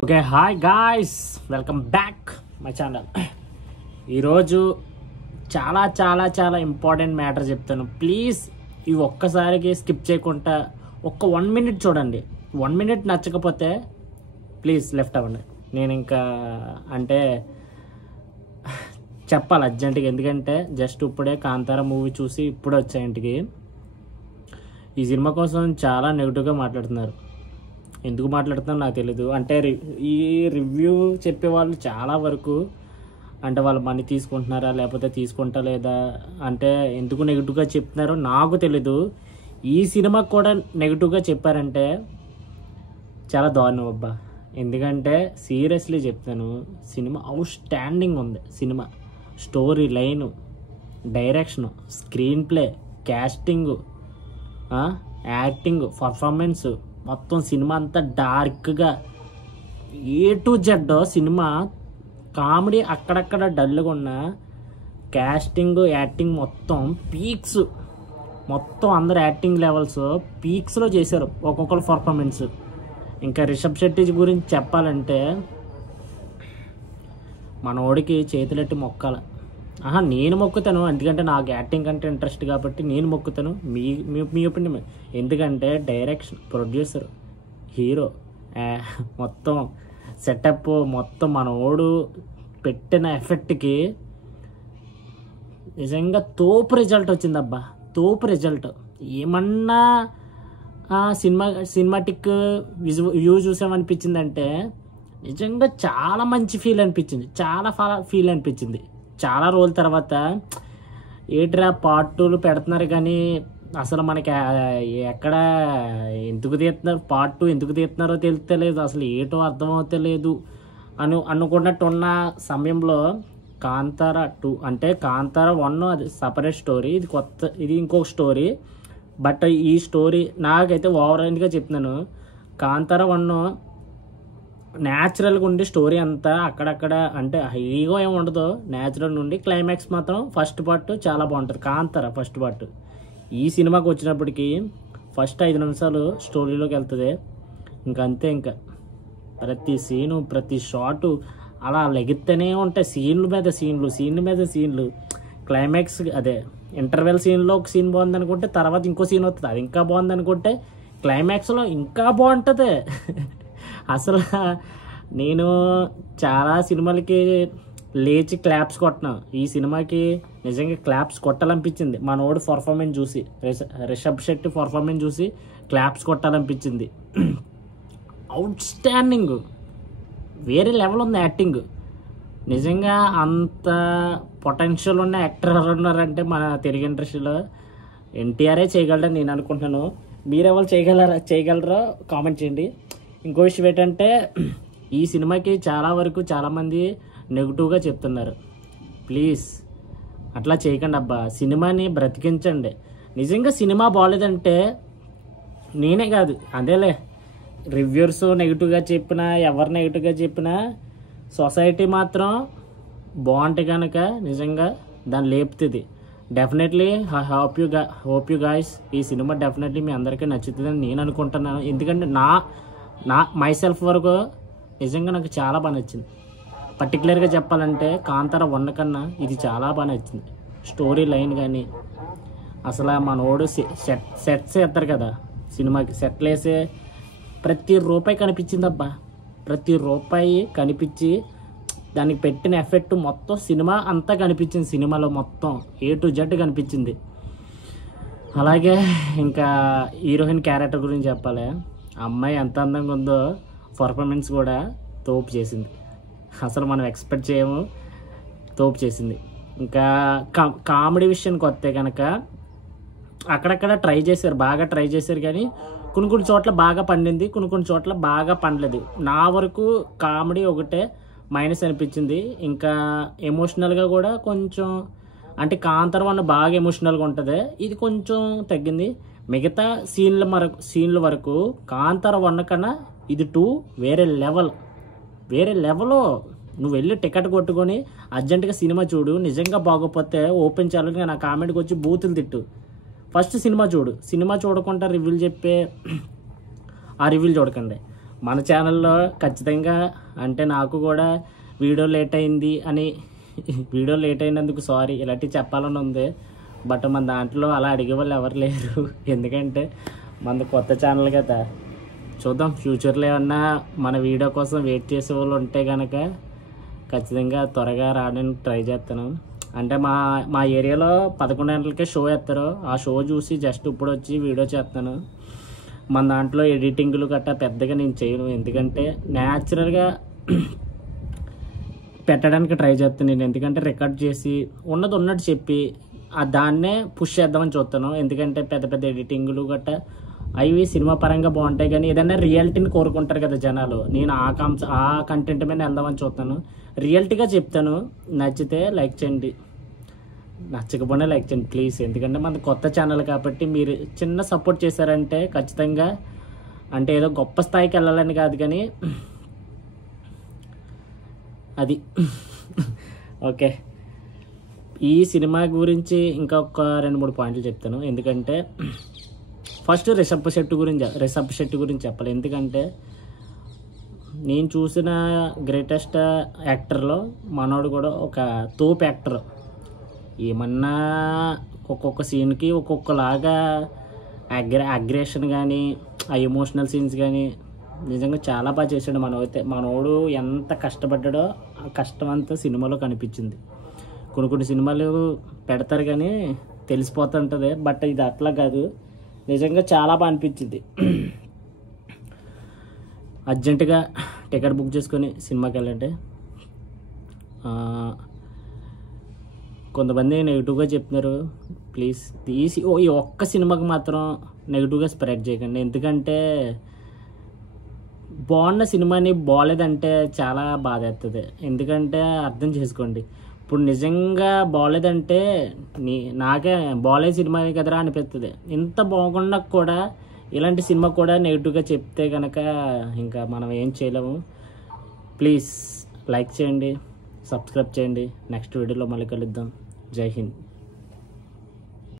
Okay, hi guys, welcome back my channel. ఈరోజు చాలా చాలా చాలా ఇంపార్టెంట్ మ్యాటర్ చెప్తాను. ప్లీజ్ ఇవి ఒక్కసారికి స్కిప్ చేయకుండా ఒక్క 1 minute చూడండి. 1 minute నచ్చకపోతే ప్లీజ్ లెఫ్ట్ అవ్వండి. నేను ఇంకా అంటే చెప్పాలి అర్జెంటుగా, ఎందుకంటే జస్ట్ ఇప్పుడే కాంతారా మూవీ చూసి ఇప్పుడే వచ్చా ఇంటికి. ఈ సినిమా కోసం చాలా నెగిటివ్గా మాట్లాడుతున్నారు. ఎందుకు మాట్లాడుతున్నా నాకు తెలీదు. అంటే ఈ రివ్యూ చెప్పేవాళ్ళు చాలా వరకు అంటే వాళ్ళు మనీ తీసుకుంటున్నారా లేకపోతే తీసుకుంటా లేదా అంటే ఎందుకు నెగిటివ్గా చెప్తున్నారో నాకు తెలీదు. ఈ సినిమాకి కూడా నెగిటివ్గా చెప్పారంటే చాలా దారుణం అబ్బా. ఎందుకంటే సీరియస్లీ చెప్తాను, సినిమా అవుట్ స్టాండింగ్ ఉంది. Cinema story line, direction, screen play, casting, acting, performance, మొత్తం సినిమా అంతా డార్క్గా A to Z. Cinema comedy అక్కడక్కడ డల్గా ఉన్న, క్యాస్టింగ్, యాక్టింగ్ మొత్తం పీక్స్, మొత్తం అందరు యాక్టింగ్ లెవెల్స్ పీక్స్లో చేశారు ఒక్కొక్కరు పర్ఫార్మెన్స్. ఇంకా రిషబ్ శెట్టి గురించి చెప్పాలంటే మన ఓడికి చేతులెట్టి మొక్కాల. నేను మొక్కుతాను, ఎందుకంటే నాకు యాక్టింగ్ అంటే ఇంట్రెస్ట్ కాబట్టి నేను మొక్కుతాను. మీ ఒపీనియన్. ఎందుకంటే డైరెక్షన్, ప్రొడ్యూసర్, హీరో, మొత్తం సెటప్, మొత్తం మన ఓడు పెట్టిన ఎఫెక్ట్కి నిజంగా తోపు రిజల్ట్ వచ్చిందబ్బా. తోపు రిజల్ట్. ఏమన్నా సినిమాటిక్ వ్యూ చూసామనిపించిందంటే నిజంగా చాలా మంచి ఫీల్ అనిపించింది. చాలా ఫీల్ అనిపించింది. చాలా రోజుల తర్వాత ఏట్రా పార్ట్ 2 పెడుతున్నారు కానీ అసలు మనకి ఎక్కడ ఎందుకు తీస్తున్నారు, పార్ట్ 2 ఎందుకు తీస్తున్నారో తెలుస్తలేదు, అసలు ఏటో అర్థమవుతలేదు అనుకున్నట్టున్న సమయంలో కాంతారా 2 అంటే కాంతారా 1 అది సపరేట్ స్టోరీ, ఇది కొత్త, ఇది ఇంకొక స్టోరీ. బట్ ఈ స్టోరీ నాకైతే ఓవరాల్గా చెప్తున్నాను, కాంతారా 1 న్యాచురల్గా ఉండి స్టోరీ అంతా అక్కడక్కడ అంటే హైగా ఏమి ఉండదు, న్యాచురల్ నుండి క్లైమాక్స్ మాత్రం ఫస్ట్ పార్ట్ చాలా బాగుంటుంది. Kantara first part. ఈ సినిమాకి వచ్చినప్పటికీ ఫస్ట్ 5 నిమిషాలు స్టోరీలోకి వెళ్తుంది. ఇంకంతే. ఇంకా ప్రతి సీను, ప్రతి షాటు అలా లెగిస్తేనే ఉంటాయి. సీన్ల మీద సీన్లు. క్లైమాక్స్ అదే ఇంటర్వెల్ సీన్లో ఒక సీన్ బాగుంది అనుకుంటే తర్వాత ఇంకో సీన్ వస్తుంది, అది ఇంకా బాగుంది అనుకుంటే క్లైమాక్స్లో ఇంకా బాగుంటుంది. అసలు నేను చాలా సినిమాలకి లేచి క్లాప్స్ కొట్టినాను, ఈ సినిమాకి నిజంగా క్లాప్స్ కొట్టాలనిపించింది. మనోడు పర్ఫార్మెన్స్ చూసి, రిషబ్ శెట్టి పర్ఫార్మెన్స్ చూసి క్లాప్స్ కొట్టాలనిపించింది. అవుట్ స్టాండింగ్, వేరే లెవెల్ ఉంది యాక్టింగ్. నిజంగా అంత పొటెన్షియల్ ఉన్న యాక్టర్ ఎవరు ఉన్నారంటే మన తెలుగు ఇండస్ట్రీలో ఎన్టీఆరే చేయగలరని నేను అనుకుంటున్నాను. మీరెవరు చేయగలరో కామెంట్ చేయండి. ఇంకో విషయం ఏంటంటే ఈ సినిమాకి చాలా వరకు చాలామంది నెగిటివ్గా చెప్తున్నారు. ప్లీజ్ అట్లా చేయకండి అబ్బా. సినిమాని బ్రతికించండి. నిజంగా సినిమా బాగోలేదంటే నేనే కాదు, అదేలే రివ్యూర్స్ నెగిటివ్గా చెప్పినా, ఎవరు నెగిటివ్గా చెప్పినా సొసైటీ మాత్రం బాగుంటే కనుక నిజంగా దాన్ని లేపుతుంది. డెఫినెట్లీ హోప్ యూ గాయ్స్ ఈ సినిమా డెఫినెట్లీ మీ అందరికీ నచ్చుతుందని నేను అనుకుంటున్నాను. ఎందుకంటే నా మైసెల్ఫ్ వరకు నిజంగా నాకు చాలా బాగా నచ్చింది. పర్టికులర్గా చెప్పాలంటే కాంతారా 1 కన్నా ఇది చాలా బాగా నచ్చింది. స్టోరీ లైన్ కానీ అసలు మనోడు సెట్స్ వేస్తారు కదా సినిమాకి, సెట్లు వేసే ప్రతి రూపాయి కనిపించిందబ్బా. ప్రతి రూపాయి కనిపించి దానికి పెట్టిన ఎఫెక్ట్ మొత్తం సినిమా అంతా కనిపించింది. సినిమాలో మొత్తం A to Z కనిపించింది. అలాగే ఇంకా హీరోయిన్ క్యారెక్టర్ గురించి చెప్పాలి. అమ్మాయి ఎంత అందంగా ఉందో, పర్ఫార్మెన్స్ కూడా తోపు చేసింది. అసలు మనం ఎక్స్పెక్ట్ చేయము, తోపు చేసింది. ఇంకా కామెడీ విషయానికి వస్తే కనుక అక్కడక్కడ బాగా ట్రై చేశారు కానీ కొన్ని చోట్ల బాగా పండింది, కొన్ని చోట్ల బాగా పండలేదు. నా వరకు కామెడీ ఒకటే మైనస్ అనిపించింది. ఇంకా ఎమోషనల్గా కూడా కొంచెం అంటే కాంతారా 1 బాగా ఎమోషనల్గా ఉంటుంది, ఇది కొంచెం తగ్గింది. మిగతా సీన్ల వరకు కాంతారా 1 కన్నా ఇది 2 వేరే లెవెల్. నువ్వు వెళ్ళి టికెట్ కొట్టుకొని అర్జెంటుగా సినిమా చూడు. నిజంగా బాగోపోతే ఓపెన్ ఛానల్గా నా కామెంట్కి వచ్చి బూతులు తిట్టు. ఫస్ట్ సినిమా చూడు. సినిమా చూడకుండా రివ్యూలు చెప్పే ఆ రివ్యూలు చూడకండి. మన ఛానల్లో ఖచ్చితంగా అంటే నాకు కూడా వీడియో లేట్ అయినందుకు సారీ ఇలాంటివి చెప్పాలని ఉంది. బట్ మన దాంట్లో అలా అడిగే వాళ్ళు ఎవరు లేరు. ఎందుకంటే మనది కొత్త ఛానల్ కదా. చూద్దాం ఫ్యూచర్లో ఏమన్నా మన వీడియో కోసం వెయిట్ చేసే వాళ్ళు ఉంటే కనుక ఖచ్చితంగా త్వరగా రావడానికి ట్రై చేస్తాను. అంటే మా ఏరియాలో 11 గంటలకే షో వేస్తారు. ఆ షో చూసి జస్ట్ ఇప్పుడు వచ్చి వీడియో చేస్తాను. మన దాంట్లో ఎడిటింగ్లు గట్టా పెద్దగా నేను చేయను. ఎందుకంటే న్యాచురల్గా పెట్టడానికి ట్రై చేస్తాను నేను. ఎందుకంటే రికార్డ్ చేసి ఉన్నట్టు చెప్పి దాన్నే పుష్ చేద్దామని చూస్తాను. ఎందుకంటే పెద్ద పెద్ద ఎడిటింగ్లు గట్టా అవి సినిమా పరంగా బాగుంటాయి, కానీ ఏదైనా రియాలిటీని కోరుకుంటారు కదా జనాలు. నేను ఆ కంటెంట్ మీద వెళ్దామని చూస్తాను. రియాలిటీగా చెప్తాను. నచ్చితే లైక్ చేయండి, నచ్చకపోయినా లైక్ చేయండి ప్లీజ్. ఎందుకంటే మన కొత్త ఛానల్ కాబట్టి మీరు చిన్న సపోర్ట్ చేశారంటే ఖచ్చితంగా, అంటే ఏదో గొప్ప స్థాయికి వెళ్ళాలని కాదు కానీ అది ఓకే. ఈ సినిమా గురించి ఇంకా ఒక 2-3 పాయింట్లు చెప్తాను. ఎందుకంటే ఫస్ట్ రిషబ్ శెట్టి గురించి చెప్పాలి. ఎందుకంటే నేను చూసిన గ్రేటెస్ట్ యాక్టర్లో మనోడు కూడా ఒక తోపు యాక్టర్. ఏమన్నా ఒక్కొక్క సీన్కి ఒక్కొక్కలాగా అగ్రెషన్ కానీ ఆ ఎమోషనల్ సీన్స్ కానీ నిజంగా చాలా బాగా చేశాడు. మనోడు ఎంత కష్టపడ్డాడో ఆ కష్టం అంతా సినిమాలో కనిపించింది. కొన్ని సినిమాలు పెడతారు కానీ తెలిసిపోతుంటుంది, బట్ ఇది అట్లా కాదు. నిజంగా చాలా బాగా అనిపించింది. అర్జెంటుగా టికెట్ బుక్ చేసుకొని సినిమాకి వెళ్ళండి. కొంతమంది నెగిటివ్గా చెప్తున్నారు. ప్లీజ్ ఈ ఒక్క సినిమాకి మాత్రం నెగిటివ్గా స్ప్రెడ్ చేయకండి. ఎందుకంటే బాగున్న సినిమాని బాగోలేదంటే చాలా బాధ అవుతుంది. ఎందుకంటే అర్థం చేసుకోండి, ఇప్పుడు నిజంగా బాగోలేదంటే నాకే బాగోలేదు సినిమా కదరా అనిపిస్తుంది. ఇంత బాగున్నా కూడా ఇలాంటి సినిమా కూడా నెగిటివ్గా చెప్తే కనుక ఇంకా మనం ఏం చేయలేము. ప్లీజ్ లైక్ చేయండి, సబ్స్క్రైబ్ చేయండి. నెక్స్ట్ వీడియోలో మళ్ళీ కలుద్దాం. జై హింద్.